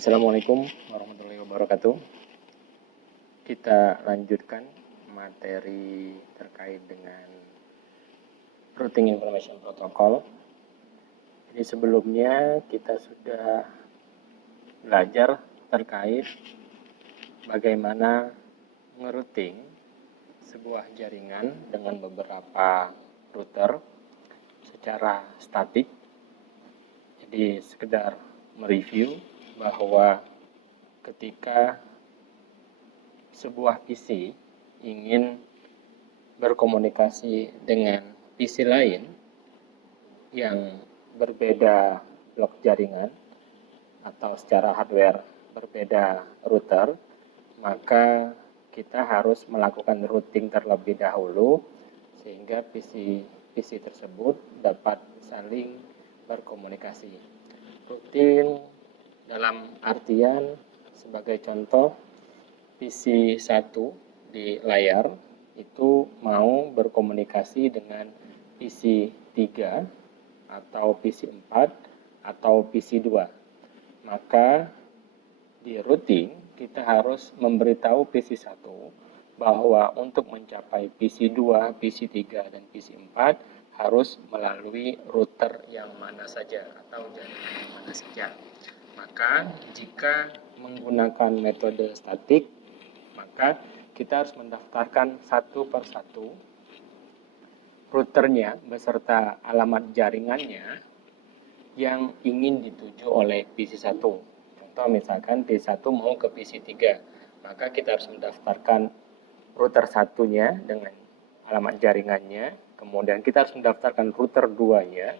Assalamualaikum warahmatullahi wabarakatuh. Kita lanjutkan materi terkait dengan Routing Information Protocol. Jadi sebelumnya kita sudah belajar terkait bagaimana ngerouting sebuah jaringan dengan beberapa router secara statik. Jadi sekedar mereview bahwa ketika sebuah PC ingin berkomunikasi dengan PC lain yang berbeda blok jaringan atau secara hardware berbeda router, maka kita harus melakukan routing terlebih dahulu sehingga PC tersebut dapat saling berkomunikasi. Routing dalam artian sebagai contoh PC 1 di layar itu mau berkomunikasi dengan PC 3 atau PC 4 atau PC 2. Maka di routing kita harus memberitahu PC 1 bahwa untuk mencapai PC 2, PC 3 dan PC 4 harus melalui router yang mana saja atau jaringan yang mana saja. Maka jika menggunakan metode statik, maka kita harus mendaftarkan satu persatu routernya beserta alamat jaringannya yang ingin dituju oleh PC 1. Contoh misalkan PC 1 mau ke PC 3, maka kita harus mendaftarkan router satunya dengan alamat jaringannya, kemudian kita harus mendaftarkan router 2-nya,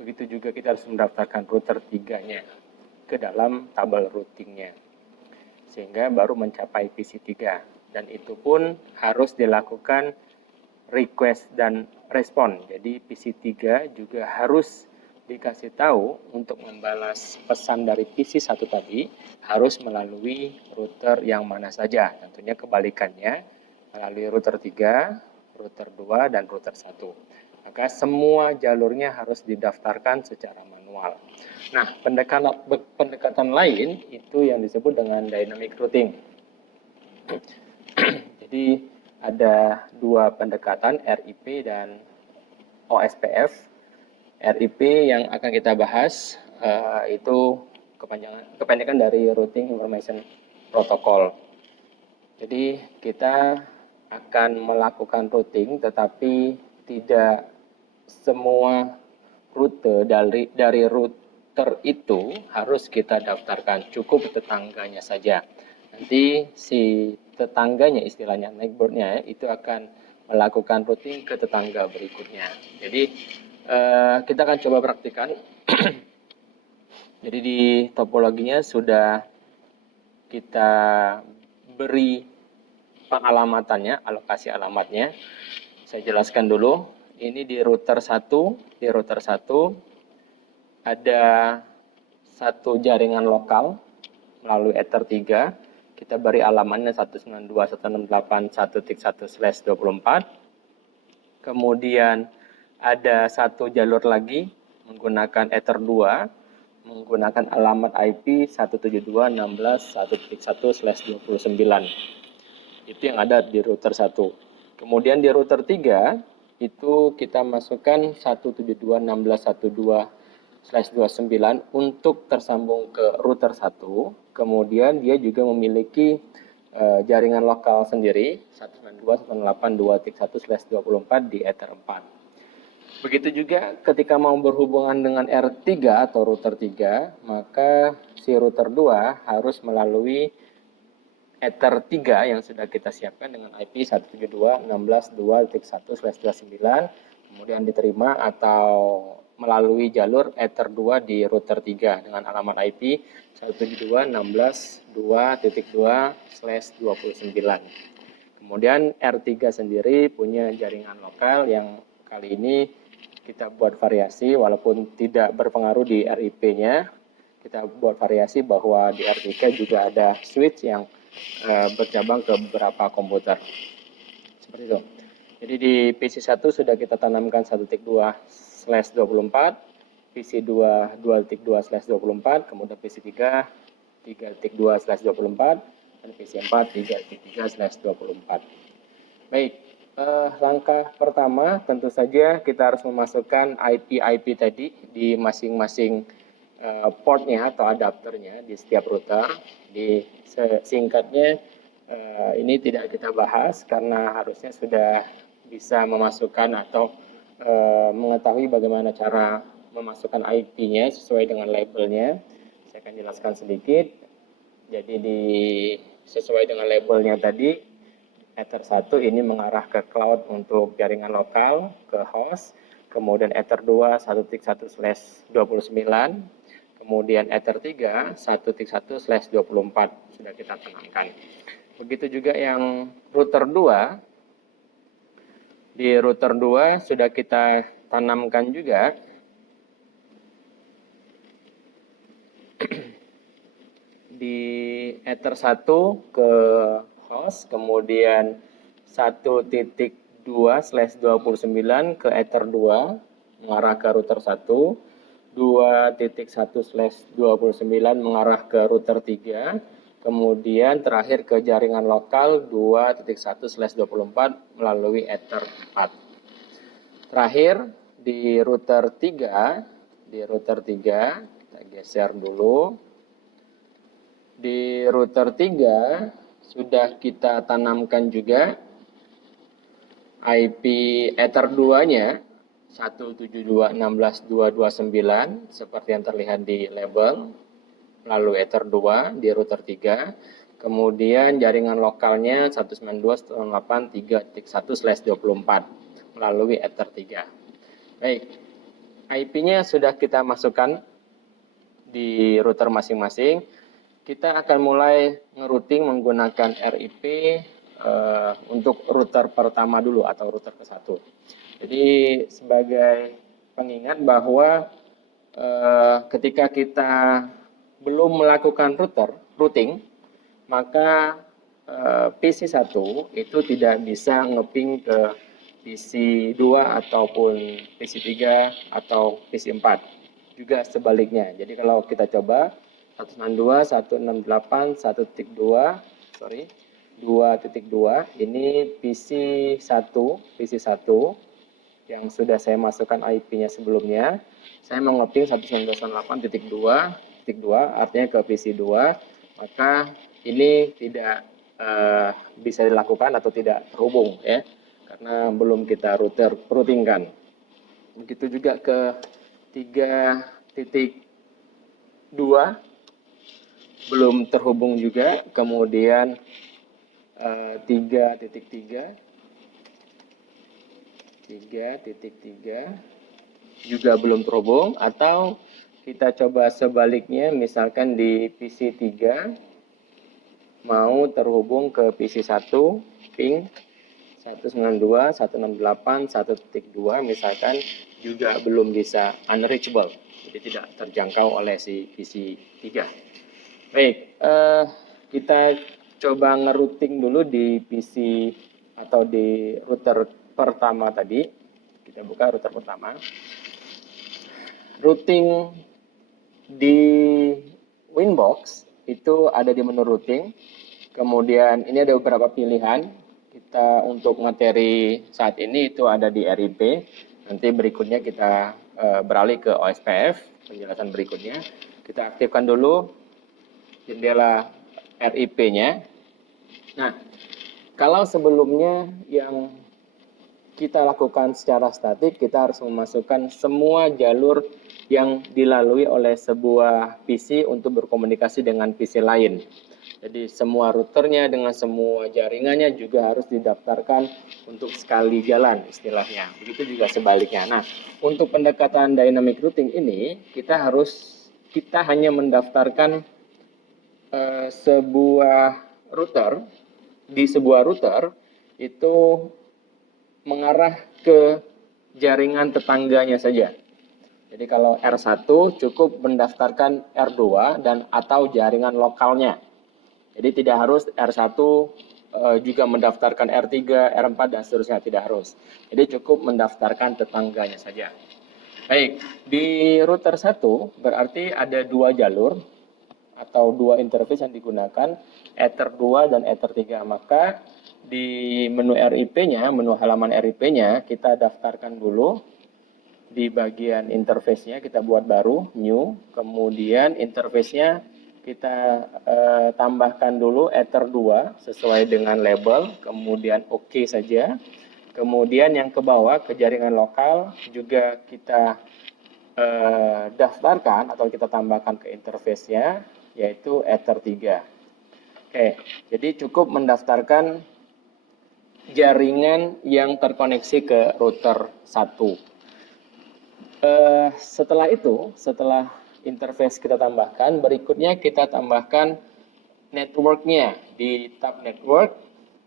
begitu juga kita harus mendaftarkan router 3-nya ke dalam tabel routingnya sehingga baru mencapai PC 3, dan itu pun harus dilakukan request dan respon. Jadi PC 3 juga harus dikasih tahu untuk membalas pesan dari PC 1 tadi harus melalui router yang mana saja. Tentunya kebalikannya melalui router 3, router 2 dan router 1. Maka semua jalurnya harus didaftarkan secara manual. Nah, pendekatan lain itu yang disebut dengan dynamic routing. Jadi ada dua pendekatan, RIP dan OSPF. RIP yang akan kita bahas itu kepanjangan dari Routing Information Protocol. Jadi kita akan melakukan routing, tetapi tidak semua rute dari router itu harus kita daftarkan, cukup tetangganya saja. Nanti si tetangganya, istilahnya neighbornya, itu akan melakukan routing ke tetangga berikutnya. Jadi kita akan coba praktikan. Jadi di topologinya sudah kita beri pengalamatannya, alokasi alamatnya. Saya jelaskan dulu. Ini di router 1, ada satu jaringan lokal melalui Ether 3. Kita beri alamatnya 192.168.1.1/24. Kemudian ada satu jalur lagi menggunakan Ether 2 menggunakan alamat IP 172.16.1.1/29. Itu yang ada di router 1. Kemudian di router 3 itu kita masukkan 172.16.1.2/29 untuk tersambung ke router 1. Kemudian dia juga memiliki jaringan lokal sendiri 192.168.2.1/24 di Ether 4. Begitu juga ketika mau berhubungan dengan R3 atau router 3, maka si router 2 harus melalui Ether 3 yang sudah kita siapkan dengan IP 172.16.2.1/29, kemudian diterima atau melalui jalur Ether 2 di router 3 dengan alamat IP 172.16.2.2/29. Kemudian R3 sendiri punya jaringan lokal yang kali ini kita buat variasi, walaupun tidak berpengaruh di RIP-nya, kita buat variasi bahwa di R3 juga ada switch yang bercabang ke beberapa komputer. Seperti itu. Jadi di PC 1 sudah kita tanamkan 1.2/24, PC 2 2.2/24, kemudian PC 3 3.2/24 dan PC4 3.3/24. Baik, langkah pertama tentu saja kita harus memasukkan IP tadi di masing-masing portnya atau adapternya di setiap router. Di singkatnya ini tidak kita bahas karena harusnya sudah bisa memasukkan atau mengetahui bagaimana cara memasukkan IP-nya sesuai dengan labelnya. Saya akan jelaskan sedikit. Jadi sesuai dengan labelnya tadi, Ether 1 ini mengarah ke cloud untuk jaringan lokal, ke host. Kemudian Ether 2 1.1/29, kemudian Ether 3 1.1/24 sudah kita tanamkan. Begitu juga yang router 2, di router 2 sudah kita tanamkan juga di Ether 1 ke host, kemudian 1.2/29 ke Ether 2 mengarah ke router 1, 2.1/29 mengarah ke router 3, kemudian terakhir ke jaringan lokal 2.1/24 melalui Ether 4. Terakhir di router 3, kita geser dulu. Di router 3 sudah kita tanamkan juga IP Ether 2-nya 172.16.229 seperti yang terlihat di label melalui Ether 2 di router 3. Kemudian jaringan lokalnya 192.168.3.1/24 melalui Ether 3. Baik, IP-nya sudah kita masukkan di router masing-masing. Kita akan mulai ngerouting menggunakan RIP untuk router pertama dulu atau router ke-1. Jadi sebagai pengingat bahwa ketika kita belum melakukan routing, maka PC1 itu tidak bisa ngeping ke PC2 ataupun PC3 atau PC4. Juga sebaliknya. Jadi kalau kita coba 192.168.1.2 ini PC1 yang sudah saya masukkan IP-nya sebelumnya. Saya mau ngeping 192.8.2 artinya ke PC2, maka ini tidak bisa dilakukan atau tidak terhubung ya, karena belum kita routingkan. Begitu juga ke 3.2 belum terhubung juga, kemudian 3.3 juga belum terhubung, atau kita coba sebaliknya, misalkan di PC3 mau terhubung ke PC1 ping 192.168.1.2 misalkan, juga belum bisa, unreachable, jadi tidak terjangkau oleh si PC3. Baik, kita coba ngerouting dulu di PC atau di router pertama tadi. Kita buka router pertama. Routing di Winbox itu ada di menu routing. Kemudian ini ada beberapa pilihan. Kita untuk materi saat ini itu ada di RIP. Nanti berikutnya kita beralih ke OSPF, penjelasan berikutnya. Kita aktifkan dulu jendela RIP-nya. Nah, kalau sebelumnya yang kita lakukan secara statik, kita harus memasukkan semua jalur yang dilalui oleh sebuah PC untuk berkomunikasi dengan PC lain. Jadi semua routernya dengan semua jaringannya juga harus didaftarkan untuk sekali jalan istilahnya. Begitu juga sebaliknya. Nah, untuk pendekatan dynamic routing ini kita hanya mendaftarkan sebuah router, di sebuah router itu mengarah ke jaringan tetangganya saja. Jadi kalau R1 cukup mendaftarkan R2 dan atau jaringan lokalnya. Jadi tidak harus R1 juga mendaftarkan R3, R4 dan seterusnya, tidak harus. Jadi cukup mendaftarkan tetangganya saja. Baik, di router 1 berarti ada dua jalur. atau dua interface yang digunakan, Ether 2 dan Ether 3. Maka di menu RIP-nya, menu halaman RIP-nya, kita daftarkan dulu di bagian interface-nya, kita buat baru, new, kemudian interface-nya kita tambahkan dulu Ether 2 sesuai dengan label, kemudian OK saja. Kemudian yang ke bawah, ke jaringan lokal, juga kita daftarkan atau kita tambahkan ke interface-nya, yaitu Ether 3. Oke, jadi cukup mendaftarkan jaringan yang terkoneksi ke router 1. Setelah itu, setelah interface kita tambahkan, berikutnya kita tambahkan network-nya di tab network.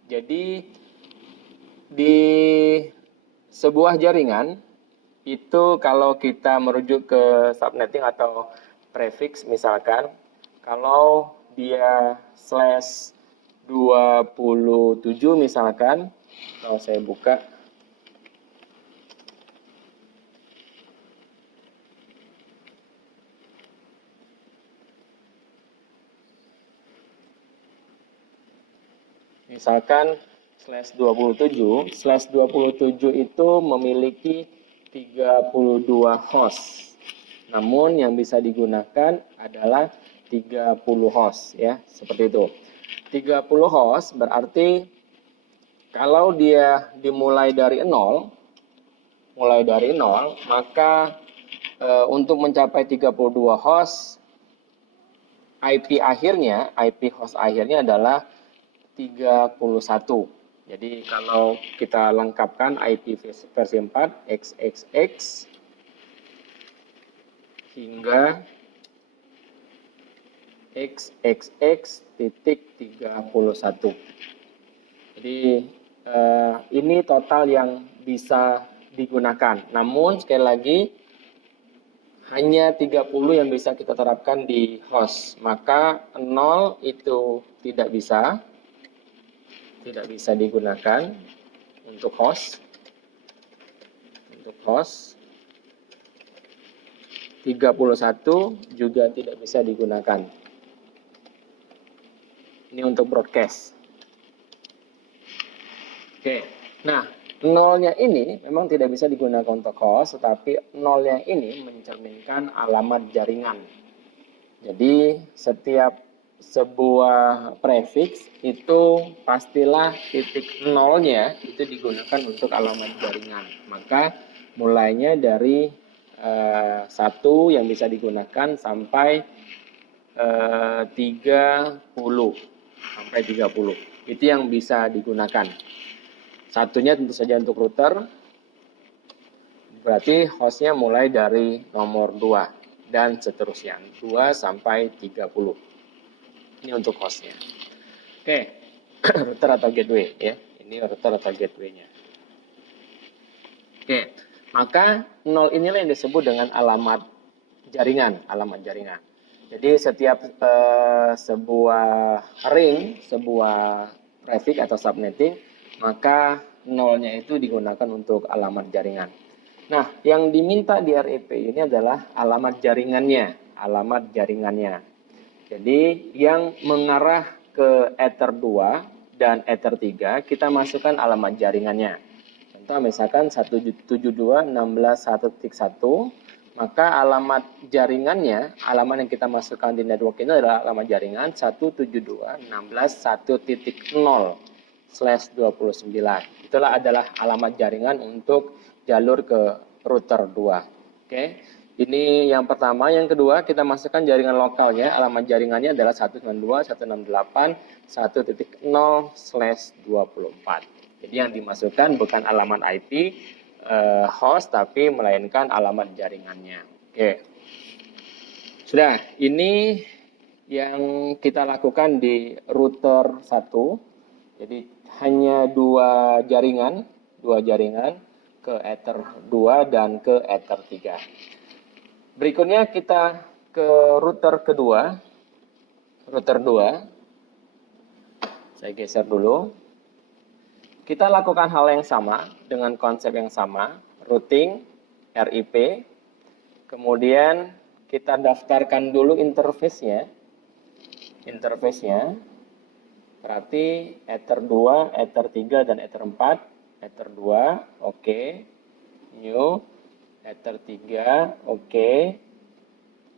Jadi di sebuah jaringan itu kalau kita merujuk ke subnetting atau prefix misalkan, kalau dia /27 misalkan, kalau saya buka, misalkan /27 itu memiliki 32 host. Namun yang bisa digunakan adalah 30 host ya, seperti itu. 30 host berarti kalau dia dimulai dari 0, maka untuk mencapai 32 host, IP host akhirnya adalah 31. Jadi kalau kita lengkapkan IP versi 4 XXX hingga XXX.31. Jadi ini total yang bisa digunakan. Namun sekali lagi hanya 30 yang bisa kita terapkan di host. Maka 0 itu tidak bisa digunakan untuk host. 31 juga tidak bisa digunakan. Ini untuk broadcast. Oke, nah nolnya ini memang tidak bisa digunakan untuk host, tetapi nolnya ini mencerminkan alamat jaringan. Jadi setiap sebuah prefix itu pastilah titik nolnya itu digunakan untuk alamat jaringan. Maka mulainya dari 1 yang bisa digunakan sampai 30. Itu yang bisa digunakan. Satunya tentu saja untuk router, berarti hostnya mulai dari nomor 2 dan seterusnya, 2 sampai 30. Ini untuk hostnya. Oke, router atau gateway ya. Ini router atau gateway-nya. Oke, maka 0 inilah yang disebut dengan alamat jaringan. Jadi setiap sebuah ring, sebuah prefix atau subnetting, maka nolnya itu digunakan untuk alamat jaringan. Nah, yang diminta di RIP ini adalah alamat jaringannya. Jadi yang mengarah ke Ether 2 dan Ether 3, kita masukkan alamat jaringannya. Contoh misalkan 172.16.1.1, maka alamat jaringannya, alamat yang kita masukkan di network ini adalah alamat jaringan 172.16.1.0/29. Itulah adalah alamat jaringan untuk jalur ke router 2. Oke. Ini yang pertama. Yang kedua, kita masukkan jaringan lokalnya. Alamat jaringannya adalah 192.168.1.0/24. Jadi yang dimasukkan bukan alamat IP host, tapi melainkan alamat jaringannya. Oke. Sudah, ini yang kita lakukan di router 1. Jadi hanya dua jaringan ke Ether 2 dan ke Ether 3. Berikutnya kita ke router kedua. Router 2. Saya geser dulu. Kita lakukan hal yang sama dengan konsep yang sama, routing, RIP. Kemudian kita daftarkan dulu interface-nya. interface-nya. Berarti Ether 2, Ether 3, dan Ether 4. Ether 2, oke. New. Ether 3, oke.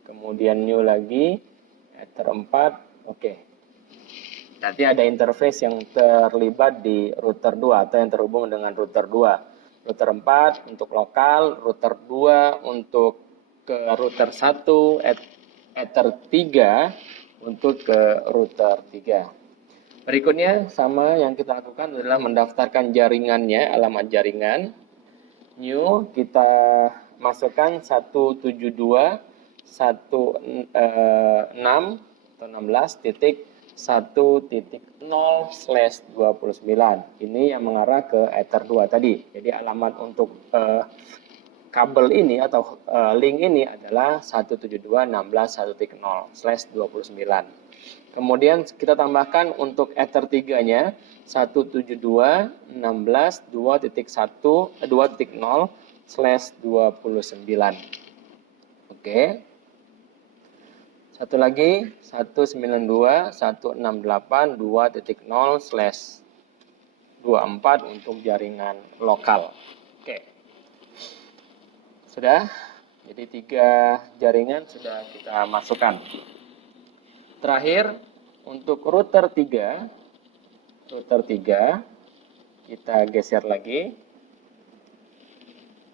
Kemudian new lagi. Ether 4, oke. Nanti ada interface yang terlibat di router 2 atau yang terhubung dengan router 2. Router 4 untuk lokal, router 2 untuk ke router 1, Ether 3 untuk ke router 3. Berikutnya sama yang kita lakukan adalah mendaftarkan jaringannya, alamat jaringan. New, kita masukkan 172.16.1.0/29. Ini yang mengarah ke Ether 2 tadi. Jadi alamat untuk kabel ini atau link ini adalah 172.16.1.0/29. Kemudian kita tambahkan untuk Ether 3-nya 172.16.2.0/29. Oke. Satu lagi 192.168.2.0/24 untuk jaringan lokal. Oke. Sudah. Jadi 3 jaringan sudah kita masukkan. Terakhir untuk router 3 kita geser lagi.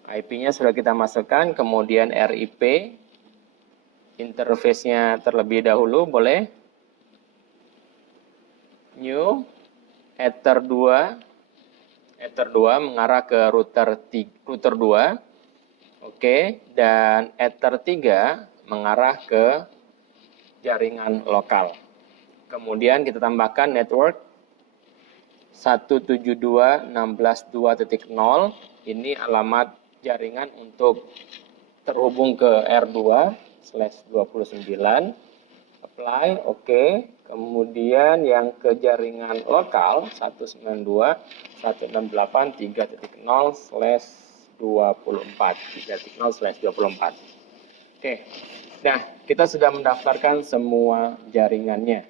IP-nya sudah kita masukkan, kemudian RIP. Interface-nya terlebih dahulu, boleh. New, Ether 2 mengarah ke router 2. Oke, dan Ether 3 mengarah ke jaringan lokal. Kemudian kita tambahkan network 172.16.2.0. Ini alamat jaringan untuk terhubung ke R2/29. Apply, oke. Kemudian yang ke jaringan lokal 192.168.3.0/24. 3.0/24. Oke. Nah, kita sudah mendaftarkan semua jaringannya.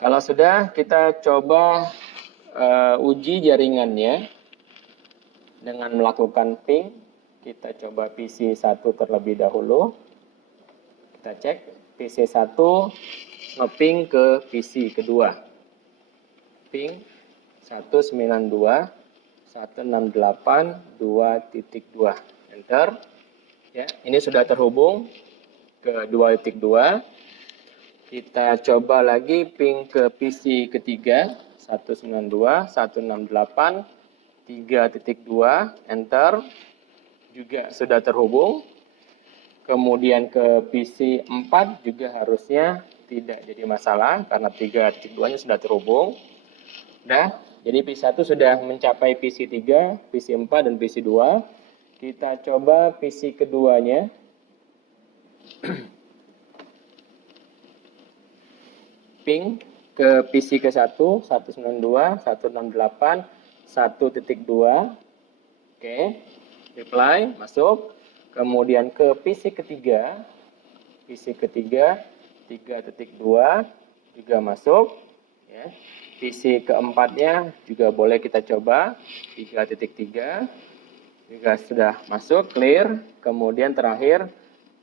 Kalau sudah, kita coba uji jaringannya dengan melakukan ping. Kita coba PC 1 terlebih dahulu. Kita cek PC 1 nge-ping ke PC kedua. Ping 192.168.2.2. Enter. Ya, ini sudah terhubung ke 2.2. Kita coba lagi ping ke PC ketiga 192.168.3.2. Enter. Juga sudah terhubung. Kemudian ke PC 4 juga harusnya tidak jadi masalah karena 3.2-nya sudah terhubung. Nah, jadi PC 1 sudah mencapai PC 3, PC 4, dan PC 2. Kita coba PC keduanya. Ping ke PC ke-1, 192.168.1.2. Oke. Reply, masuk. Kemudian ke PC ketiga. PC ketiga 3.2 juga masuk. Ya. PC keempatnya juga boleh kita coba 3.3. Juga sudah masuk, clear. Kemudian terakhir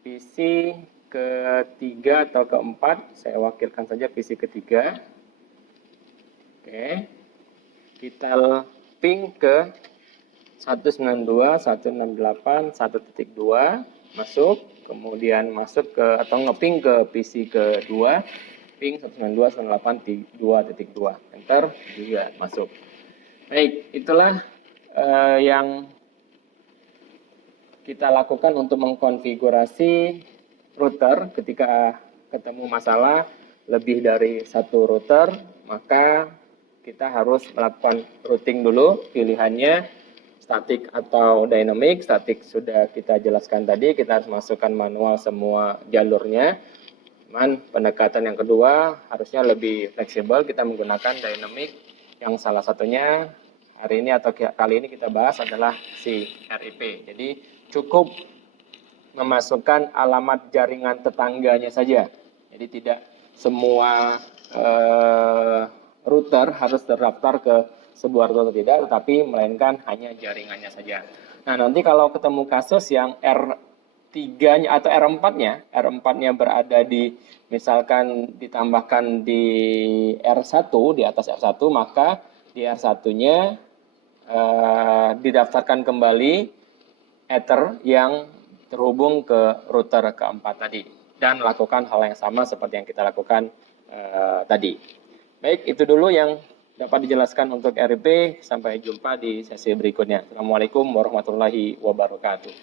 PC ketiga atau keempat, saya wakilkan saja PC ketiga. Oke, kita ping ke 192.168.1.2, masuk. Kemudian masuk ke atau ngeping ke PC kedua, ping 192.168.2.2. Enter, juga masuk. Baik, itulah yang kita lakukan untuk mengkonfigurasi router. Ketika ketemu masalah lebih dari satu router, maka kita harus melakukan routing dulu, pilihannya statik atau dynamic. Statik sudah kita jelaskan tadi, kita harus masukkan manual semua jalurnya. Cuman pendekatan yang kedua harusnya lebih fleksibel, kita menggunakan dynamic, yang salah satunya hari ini atau kali ini kita bahas adalah si RIP. Jadi cukup memasukkan alamat jaringan tetangganya saja. Jadi tidak semua router harus terdaftar ke sebuah router tidak, tetapi melainkan hanya jaringannya saja. Nah, nanti kalau ketemu kasus yang R3-nya atau R4-nya, R4-nya berada di, misalkan ditambahkan di R1, di atas R1, maka di R1-nya didaftarkan kembali Ether yang terhubung ke router keempat tadi. Dan lakukan hal yang sama seperti yang kita lakukan tadi. Baik, itu dulu yang dapat dijelaskan untuk RIP. Sampai jumpa di sesi berikutnya. Assalamualaikum warahmatullahi wabarakatuh.